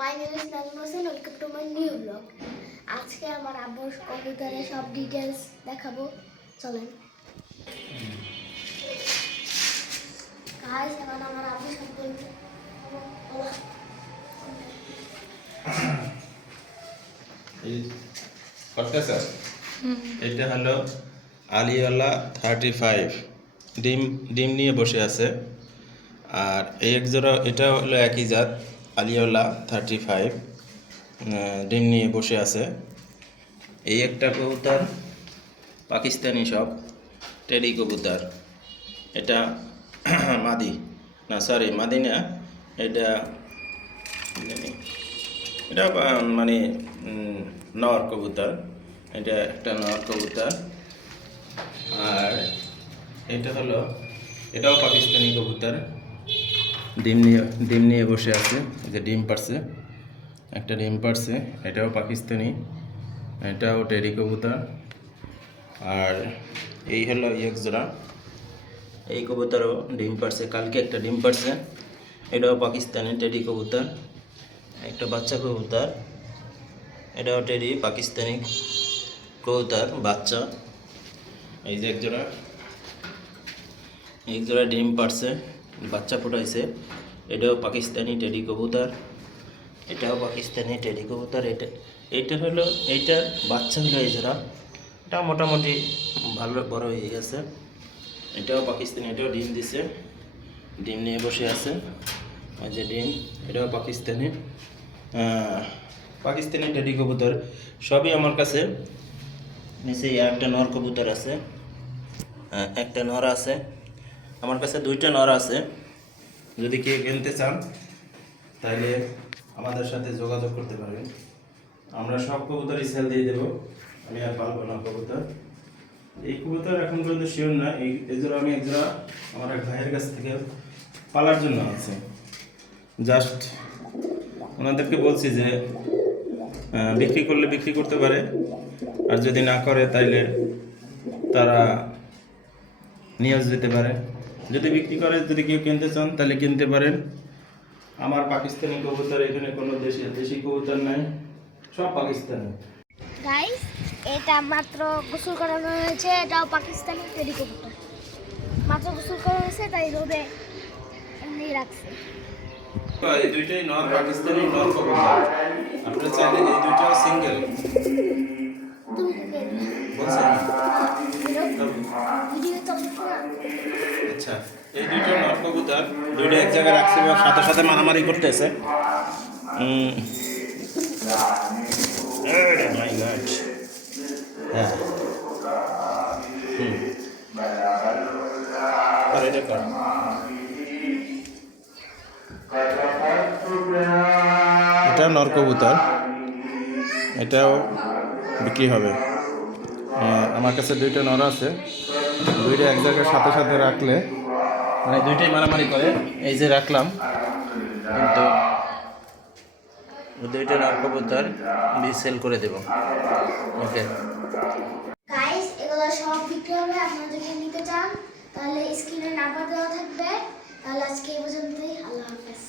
My name is Nazmul Hossain, welcome to my new blog. আজকে আমার আব্বুর কবুতরের সব ডিটেলস দেখাবো, চলেন। গাইস, এখন আমার আব্বু সব বলছে। এটা হলো আলিওয়ালা 35 ডিম ডিম নিয়ে বসে আছে। আর এই এক জোড়া এটা হলো একই জাত আলিওয়ালা 35 ডিম নিয়ে বসে আছে। এই একটা কবুতর পাকিস্তানি সব টেডি কবুতর। এটা মাদি না, সরি মাদি না, এটা এটা মানে নর কবুতর। এটা একটা নর কবুতর। আর এটা হলো এটাও পাকিস্তানি কবুতর, ডিম নিয়ে বসে আছে। যে ডিম পারছে, একটা ডিম পারছে, এটাও পাকিস্তানি, এটাও টেডি কবুতর। আর এই হলো এক জোড়া, এই কবুতরও ডিম পারছে, কালকে একটা ডিম পারছে, এটাও পাকিস্তানি টেডি কবুতর। একটা বাচ্চা কবুতর, এটাও টেডি পাকিস্তানি কবুতর বাচ্চা। এই যে এক জোড়া ডিম পারছে, বাচ্চা ফুটাইছে, এটাও পাকিস্তানি টেডি কবুতর, এটাও পাকিস্তানি টেডি কবুতর। এইটা হলো এইটার বাচ্চা হলো এই জোড়া, এটা মোটামুটি ভালো বড় হয়ে গেছে। এটাও পাকিস্তানি, এটাও ডিম দিছে, ডিম নিয়ে বসে আছে। ওই যে ডিম, এটাও পাকিস্তানি পাকিস্তানি টেডি কবুতর সবই আমার কাছে। নিচে একটা নর কবুতর আছে, একটা নর আছে আমার কাছে, দুইটা নর আছে। যদি কেউ কিনতে চান তাহলে আমাদের সাথে যোগাযোগ করতে পারবেন। আমরা সব কবুতরই সেল দিয়ে দেবো, আমি আর পালবো না কবুতর। এই কবুতর এখন পর্যন্ত শিওর না, এই জন্য আমি একজোড়া আমার এক ভাইয়ের কাছ থেকে পালার জন্য আছে। জাস্ট ওনাদেরকে বলছি যে বিক্রি করলে বিক্রি করতে পারে, আর যদি না করে তাইলে তারা নিয়ে যেতে পারে। যদি বিক্রি করে, যদি কেউ কিনতে চান তাহলে কিনতে পারেন। আমার পাকিস্তানি কবুতর, এখানে কোনো দেশি কবুতর নাই, সব পাকিস্তানি। গাইস, এটা মাত্র গোসল করানো হয়েছে, এটাও পাকিস্তানি টেডি কবুতর। মাত্র গোসল করা হয়েছে, তাই রোদে এমনি রাখছে। এই দুইটাই নর পাকিস্তানি নর কবুতর। আপনারা চাইলে এই দুইটাও সিঙ্গেল বলছেন। আচ্ছা, এই দুইটা নর কবুতর, দুইটা এক জায়গায় রাখছে, সাথে সাথে মারামারি করতেছে। হ্যাঁ, এটা নর কবুতর, এটাও বিক্রি হবে। আমার কাছে দুইটা নর আছে, দুইটা এক জায়গায় সাথে সাথে রাখলে মানে দুইটাই মারামারি করে। এই যে রাখলাম, কিন্তু দুইটা নর কবুতর সেল করে দেব। ওকে গাইস, এগুলো সব বিক্রি হবে। আপনারা যদি নিতে চান তাহলে স্ক্রিনে নাম্বার দেওয়া থাকবে। তাহলে আজকে এই পর্যন্তই, আল্লাহ হাফেজ।